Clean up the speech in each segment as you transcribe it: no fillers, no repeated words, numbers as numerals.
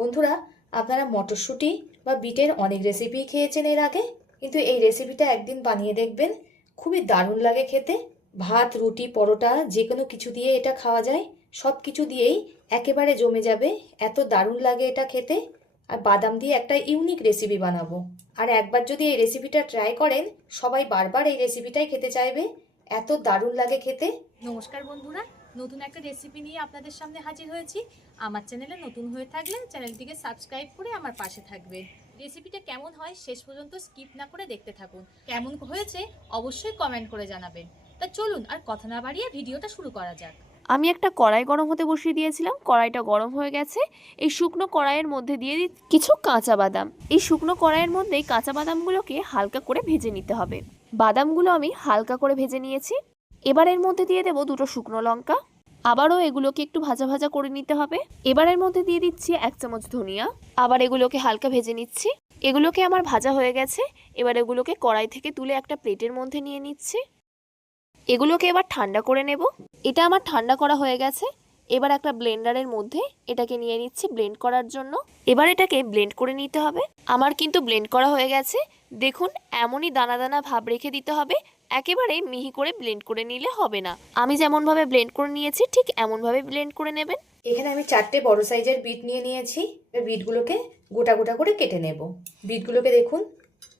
বন্ধুরা, আপনারা মটরশুঁটি বা বিটের অনেক রেসিপি খেয়েছেন এর আগে, কিন্তু এই রেসিপিটা একদিন বানিয়ে দেখবেন, খুবই দারুণ লাগে খেতে। ভাত, রুটি, পরোটা যে কোনো কিছু দিয়ে এটা খাওয়া যায়। সব কিছু দিয়েই একেবারে জমে যাবে, এত দারুণ লাগে এটা খেতে। আর বাদাম দিয়ে একটা ইউনিক রেসিপি বানাবো, আর একবার যদি এই রেসিপিটা ট্রাই করেন সবাই বারবার এই রেসিপিটাই খেতে চাইবে, এত দারুণ লাগে খেতে। নমস্কার বন্ধুরা, নতুন একটা রেসিপি নিয়ে আপনাদের সামনে হাজির হয়েছি। আমার চ্যানেলে নতুন হয়ে থাকলে চ্যানেলটিকে সাবস্ক্রাইব করে আমার পাশে থাকবেন। রেসিপিটা কেমন হয় শেষ পর্যন্ত স্কিপ না করে দেখতে থাকুন। কেমন হয়েছে অবশ্যই কমেন্ট করে জানাবেন। তা চলুন আর কথা না বাড়িয়ে ভিডিওটা শুরু করা যাক। আমি একটা কড়াই গরম হতে বসিয়ে দিয়েছিলাম। কড়াইটা গরম হয়ে গেছে। এই শুকনো কড়াইয়ের মধ্যে দিয়ে দিই কিছু কাঁচা বাদাম। এই শুকনো কড়াইয়ের মধ্যে কাঁচা বাদামগুলোকে হালকা করে ভেজে নিতে হবে। বাদামগুলো আমি হালকা করে ভেজে নিয়েছি। এবার এর মধ্যে দিয়ে দেবো 2টো শুকনো লঙ্কা। আবারও এগুলোকে একটু ভাজা ভাজা করে নিতে হবে। এবার এর মধ্যে দিয়ে দিচ্ছি 1 চামচ ধনিয়া। আবার এগুলোকে হালকা ভেজে নিচ্ছি। এগুলোকে আমার ভাজা হয়ে গেছে। এবার এগুলোকে কড়াই থেকে তুলে একটা প্লেটের মধ্যে নিয়ে নিচ্ছি। এগুলোকে এবার ঠান্ডা করে নেব। এটা আমার ঠান্ডা করা হয়ে গেছে। এবার একটা ব্লেন্ডারের মধ্যে এটাকে নিয়ে নিচ্ছি ব্লেন্ড করার জন্য। এবার এটাকে ব্লেন্ড করে নিতে হবে। আমার কিন্তু ব্লেন্ড করা হয়ে গেছে। দেখুন, এমনই দানা দানা ভাব রেখে দিতে হবে। একেবারে মিহি করে ব্লেন্ড করে নিলে হবে না। আমি যেমনভাবে ব্লেন্ড করে নিয়েছি ঠিক এমনভাবে ব্লেন্ড করে নেবেন। এখানে আমি 4টে বড় সাইজের বিট নিয়ে নিয়েছি। বিটগুলোকে গোটা গোটা করে কেটে নেব। বিটগুলোকে দেখুন,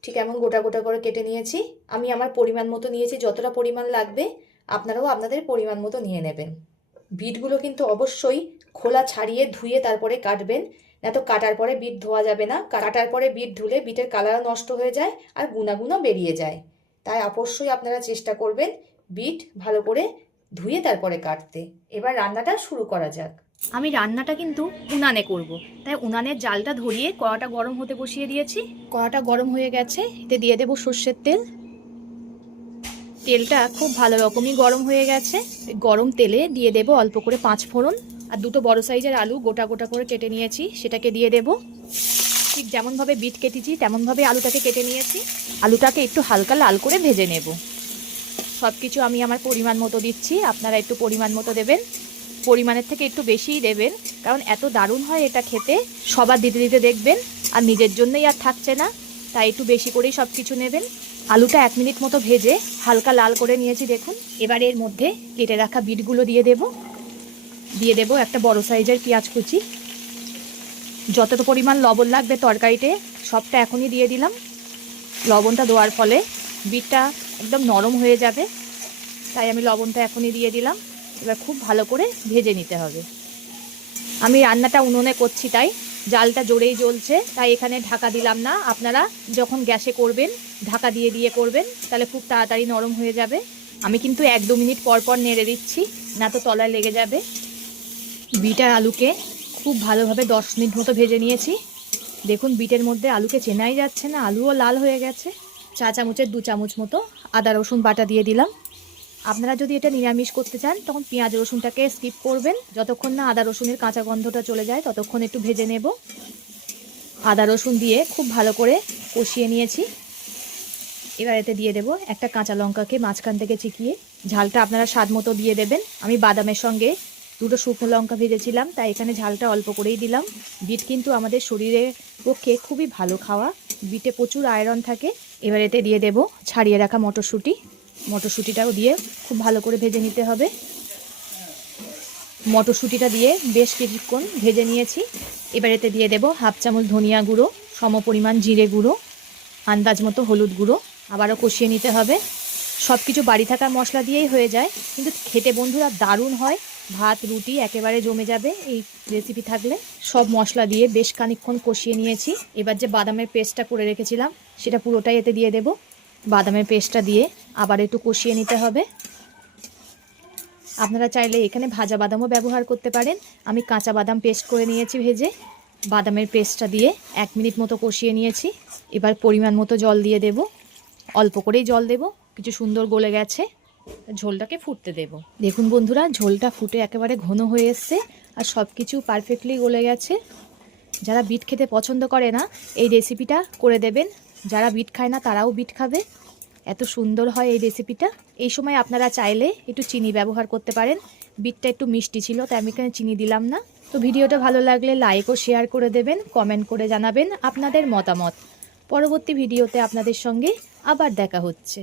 ঠিক এমন গোটা গোটা করে কেটে নিয়েছি। আমি আমার পরিমাণ মতো নিয়েছি, যতটা পরিমাণ লাগবে আপনারাও আপনাদের পরিমাণ মতো নিয়ে নেবেন। বিটগুলো কিন্তু অবশ্যই খোলা ছাড়িয়ে ধুয়ে তারপরে কাটবেন, না তো কাটার পরে বিট ধোয়া যাবে না। কাটার পরে বিট ধুলে বিটের কালারও নষ্ট হয়ে যায় আর গুনাগুনো বেরিয়ে যায়। তাই অবশ্যই আপনারা চেষ্টা করবেন বিট ভালো করে ধুয়ে তারপরে কাটতে। এবার রান্নাটা শুরু করা যাক। আমি রান্নাটা কিন্তু উনানে করব, তাই উনানের জালটা ধরিয়ে কড়াটা গরম হতে বসিয়ে দিয়েছি। কড়াটা গরম হয়ে গেছে, এতে দিয়ে দেবো সর্ষের তেল। তেলটা খুব ভালো রকমই গরম হয়ে গেছে। গরম তেলে দিয়ে দেব অল্প করে 5 ফোড়ন আর 2টো বড় সাইজের আলু গোটা গোটা করে কেটে নিয়েছি, সেটাকে দিয়ে দেব। ঠিক যেমনভাবে বিট কেটেছি তেমনভাবে আলুটাকে কেটে নিয়েছি। আলুটাকে একটু হালকা লাল করে ভেজে নেব। সব কিছু আমি আমার পরিমাণ মতো দিচ্ছি, আপনারা একটু পরিমাণ মতো দেবেন। পরিমাণের থেকে একটু বেশিই দেবেন, কারণ এত দারুণ হয় এটা খেতে। সবার দিতে দিতে দেখবেন আর নিজের জন্যই আর থাকছে না, তাই একটু বেশি করেই সব কিছু নেবেন। আলুটা 1 মিনিট মতো ভেজে হালকা লাল করে নিয়েছি দেখুন। এবার এর মধ্যে কেটে রাখা বিটগুলো দিয়ে দেব একটা বড় সাইজের পেঁয়াজ কুচি। যতটা পরিমাণ লবণ লাগবে তরকারিতে সবটা এখনই দিয়ে দিলাম। লবণটা দেওয়ার ফলে বিটটা একদম নরম হয়ে যাবে, তাই আমি লবণটা এখনই দিয়ে দিলাম। এবার খুব ভালো করে ভেজে নিতে হবে। আমি রান্নাটা উনুনে করছি তাই জালটা জোরেই জ্বলছে, তাই এখানে ঢাকা দিলাম না। আপনারা যখন গ্যাসে করবেন ঢাকা দিয়ে দিয়ে করবেন, তাহলে খুব তাড়াতাড়ি নরম হয়ে যাবে। আমি কিন্তু 1-2 মিনিট পর পর নেড়ে দিচ্ছি, না তো তলায় লেগে যাবে। বিট আর আলুকে খুব ভালোভাবে 10 মিনিট মতো ভেজে নিয়েছি। দেখুন বিটের মধ্যে আলুকে চেনাই যাচ্ছে না, আলুও লাল হয়ে গেছে। 4 চামচের 2 চামচ মতো আদা রসুন বাটা দিয়ে দিলাম। আপনারা যদি এটা নিরামিষ করতে চান তখন পেঁয়াজ রসুনটাকে স্কিপ করবেন। যতক্ষণ না আদা রসুনের কাঁচা গন্ধটা চলে যায় ততক্ষণ একটু ভেজে নেব। আদা রসুন দিয়ে খুব ভালো করে কষিয়ে নিয়েছি। এবার এতে দিয়ে দেব একটা কাঁচা লঙ্কাকে মাঝখান থেকে চিকিয়ে। ঝালটা আপনারা স্বাদ মতো দিয়ে দেবেন। আমি বাদামের সঙ্গে 2টো শুকনো লঙ্কা ভেজেছিলাম, তাই এখানে ঝালটা অল্প করেই দিলাম। বিট কিন্তু আমাদের শরীরের পক্ষে খুবই ভালো খাওয়া, বিটে প্রচুর আয়রন থাকে। এবার এতে দিয়ে দেব ছাড়িয়ে রাখা মটরশুঁটি। মটরশুঁটিটাও দিয়ে খুব ভালো করে ভেজে নিতে হবে। মটরশুঁটিটা দিয়ে বেশ কিছুক্ষণ ভেজে নিয়েছি। এবার এতে দিয়ে দেব 1/2 চামচ ধনিয়া গুঁড়ো, সমপরিমাণ জিরে গুঁড়ো, আন্দাজ মতো হলুদ গুঁড়ো। আবারও কষিয়ে নিতে হবে। সব কিছু বাড়ি থাকা মশলা দিয়েই হয়ে যায়, কিন্তু খেতে বন্ধুরা দারুণ হয়। ভাত রুটি একেবারে জমে যাবে এই রেসিপি থাকলে। সব মশলা দিয়ে বেশ খানিকক্ষণ কষিয়ে নিয়েছি। এবার যে বাদামের পেস্টটা করে রেখেছিলাম সেটা পুরোটাই এতে দিয়ে দেব। বাদামের পেস্টটা দিয়ে আবার একটু কষিয়ে নিতে হবে। আপনারা চাইলে এখানে ভাজা বাদামও ব্যবহার করতে পারেন। আমি কাঁচা বাদাম পেস্ট করে নিয়েছি ভেজে। বাদামের পেস্টটা দিয়ে 1 মিনিট মতো কষিয়ে নিয়েছি। এবার পরিমাণ মতো জল দিয়ে দেব। অল্প করেই জল দেব, কিছু সুন্দর গলে গেছে। ঝোলটাকে ফুটতে দেব। দেখুন বন্ধুরা, ঝোলটা ফুটে একেবারে ঘন হয়ে এসছে আর সব কিছু পারফেক্টলি গলে গেছে। যারা বিট খেতে পছন্দ করে না এই রেসিপিটা করে দেবেন, যারা বিট খায় না তারাও বিট খাবে। এত সুন্দর হয় এই রেসিপিটা। এই সময় আপনারা চাইলে একটু চিনি ব্যবহার করতে পারেন। বিটটা একটু মিষ্টি ছিল তাই আমি এখানে চিনি দিলাম না। তো ভিডিওটা ভালো লাগলে লাইক ও শেয়ার করে দেবেন, কমেন্ট করে জানাবেন আপনাদের মতামত। পরবর্তী ভিডিওতে আপনাদের সঙ্গে আবার দেখা হচ্ছে।